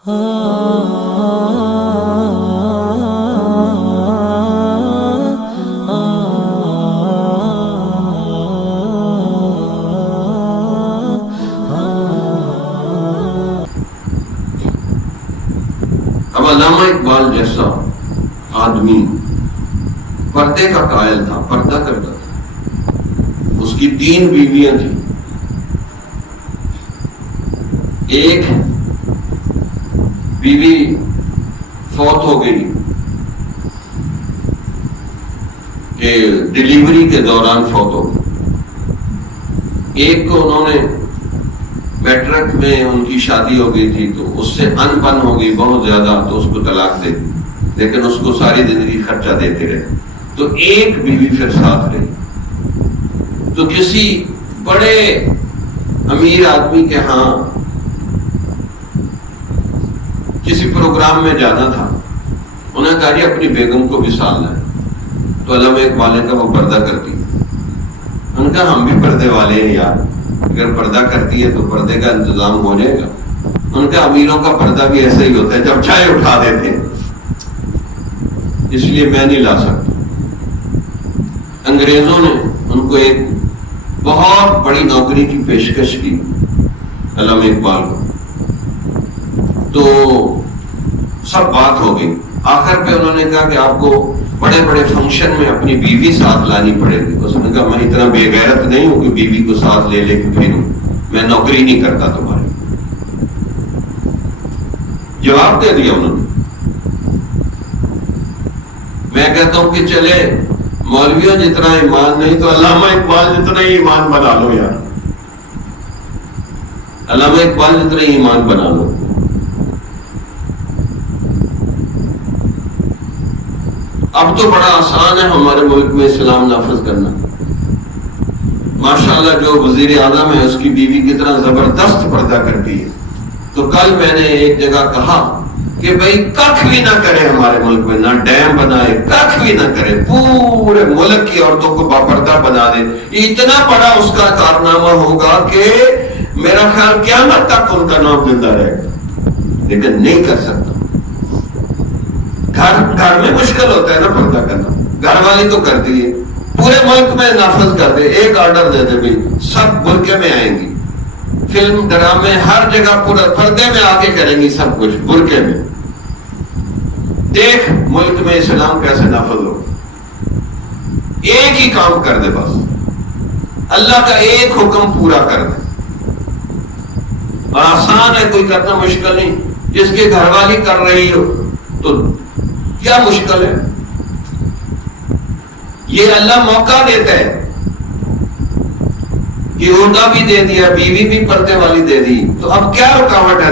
اب علامہ اقبال جیسا آدمی پردے کا قائل تھا، پردہ کرتا تھا، اس کی 3 بیویاں تھیں، ایک بیوی فوت ہو گئی کہ ڈیلیوری کے دوران فوت ہو گئی، ایک کو انہوں نے میٹرک میں ان کی شادی ہو گئی تھی تو اس سے ان بن ہو گئی بہت زیادہ، تو اس کو طلاق دے دی، لیکن اس کو ساری زندگی خرچہ دیتے رہے، تو ایک بیوی پھر ساتھ رہی۔ تو کسی بڑے امیر آدمی کے ہاں کسی پروگرام میں جانا تھا، انہوں نے کہا جی اپنی بیگم کو بھی ساتھ لائیں، تو علامہ اقبال نے کہا وہ پردہ کرتی، انہوں نے کہا ہم بھی پردے والے ہیں یار، اگر پردہ کرتی ہے تو پردے کا انتظام ہو جائے گا۔ ان کا امیروں کا پردہ بھی ایسا ہی ہوتا ہے، جب چاہے اٹھا دیتے ہیں، اس لیے میں نہیں لا سکتا۔ انگریزوں نے ان کو ایک بہت بڑی نوکری کی پیشکش کی علامہ اقبال کو، تو سب بات ہو گئی، آخر پہ انہوں نے کہا کہ آپ کو بڑے بڑے فنکشن میں اپنی بیوی ساتھ لانی پڑے گی۔ اس نے کہا میں اتنا بے غیرت نہیں ہوں کہ بیوی کو ساتھ لے لے کے پھروں، میں نوکری نہیں کرتا تمہاری۔ جواب دے دیا انہوں نے۔ میں کہتا ہوں کہ چلے مولویوں جتنا ایمان نہیں تو علامہ اقبال جتنا ہی ایمان بنا لو یار، علامہ اقبال جتنا ہی ایمان بنا لو۔ اب تو بڑا آسان ہے ہمارے ملک میں اسلام نافذ کرنا، ماشاءاللہ جو وزیر اعظم ہے اس کی بیوی کتنا زبردست پردہ کرتی ہے۔ تو کل میں نے ایک جگہ کہا کہ بھائی کخ بھی نہ کرے ہمارے ملک میں، نہ ڈیم بنائے، کخ بھی نہ کرے، پورے ملک کی عورتوں کو باپردہ بنا دے، اتنا بڑا اس کا کارنامہ ہوگا کہ میرا خیال قیامت تک ان کا نام زندہ رہے گا، لیکن نہیں کر سکتا۔ گھر میں مشکل ہوتا ہے نا پردہ کرنا، گھر والی تو کرتی ہے، پورے ملک میں نافذ کر دے، ایک آرڈر دے دے بھی سب برقعے میں آئیں گی، فلم ڈرامے ہر جگہ پورا پردے میں آگے کریں گی، سب کچھ برقعے میں۔ دیکھ ملک میں اسلام کیسے نافذ ہو، ایک ہی کام کر دے، بس اللہ کا ایک حکم پورا کر دے، اور آسان ہے، کوئی کرنا مشکل نہیں۔ جس کے گھر والی کر رہی ہو تو کیا مشکل ہے، یہ اللہ موقع دیتا ہے کہ عہدہ بھی دے دیا، بیوی بھی پردے والی دے دی، تو اب کیا رکاوٹ ہے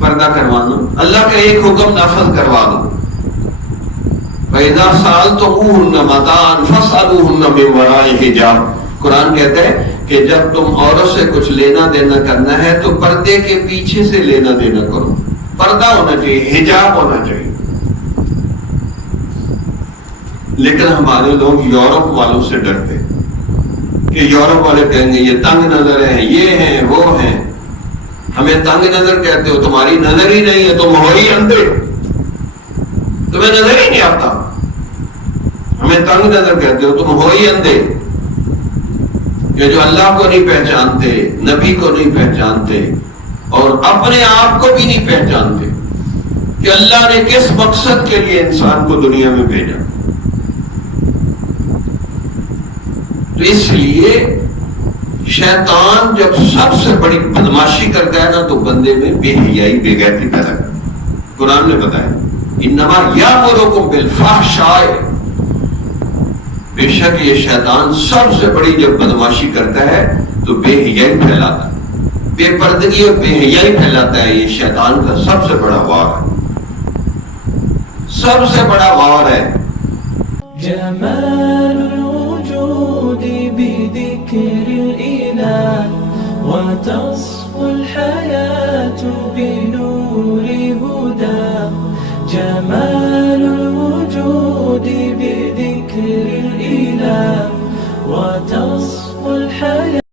پردہ کروانا؟ اللہ کا ایک حکم نافذ کروا دو۔ فَإِذَا سَأَلْتُمُوهُنَّ مَتَاعًا فَاسْأَلُوهُنَّ مِنْ وَرَاءِ حِجَابٍ، قرآن کہتا ہے کہ جب تم عورت سے کچھ لینا دینا کرنا ہے تو پردے کے پیچھے سے لینا دینا کرو، پردہ ہونا چاہیے، حجاب ہونا چاہیے۔ لیکن ہمارے لوگ یورپ والوں سے ڈرتے کہ یورپ والے کہیں گے یہ تنگ نظر ہیں، یہ ہیں، وہ ہیں، ہمیں تنگ نظر کہتے ہو، تمہاری نظر ہی نہیں ہے، تم ہو ہی اندھے، تمہیں نظر ہی نہیں آتا، ہمیں تنگ نظر کہتے ہو، تم ہو ہی اندھے، کہ جو اللہ کو نہیں پہچانتے، نبی کو نہیں پہچانتے، اور اپنے آپ کو بھی نہیں پہچانتے کہ اللہ نے کس مقصد کے لیے انسان کو دنیا میں بھیجا۔ تو اس لیے شیطان جب سب سے بڑی بدماشی کرتا ہے نا تو بندے میں بے حیائی، بے غیرتی پیدا کرتا ہے۔ قرآن نے بتایا انما یامرکم بالفحشاء، بے شک یہ شیطان سب سے بڑی جب بدماشی کرتا ہے تو بے حیائی پھیلاتا ہے، بے پردگی اور بے حیائی پھیلاتا ہے۔ یہ شیطان کا سب سے بڑا وار ہے، سب سے بڑا وار ہے۔ جمال الوجود بذكر الإله وتصفو الحياة بنور هداه، جمال الوجود بذكر الإله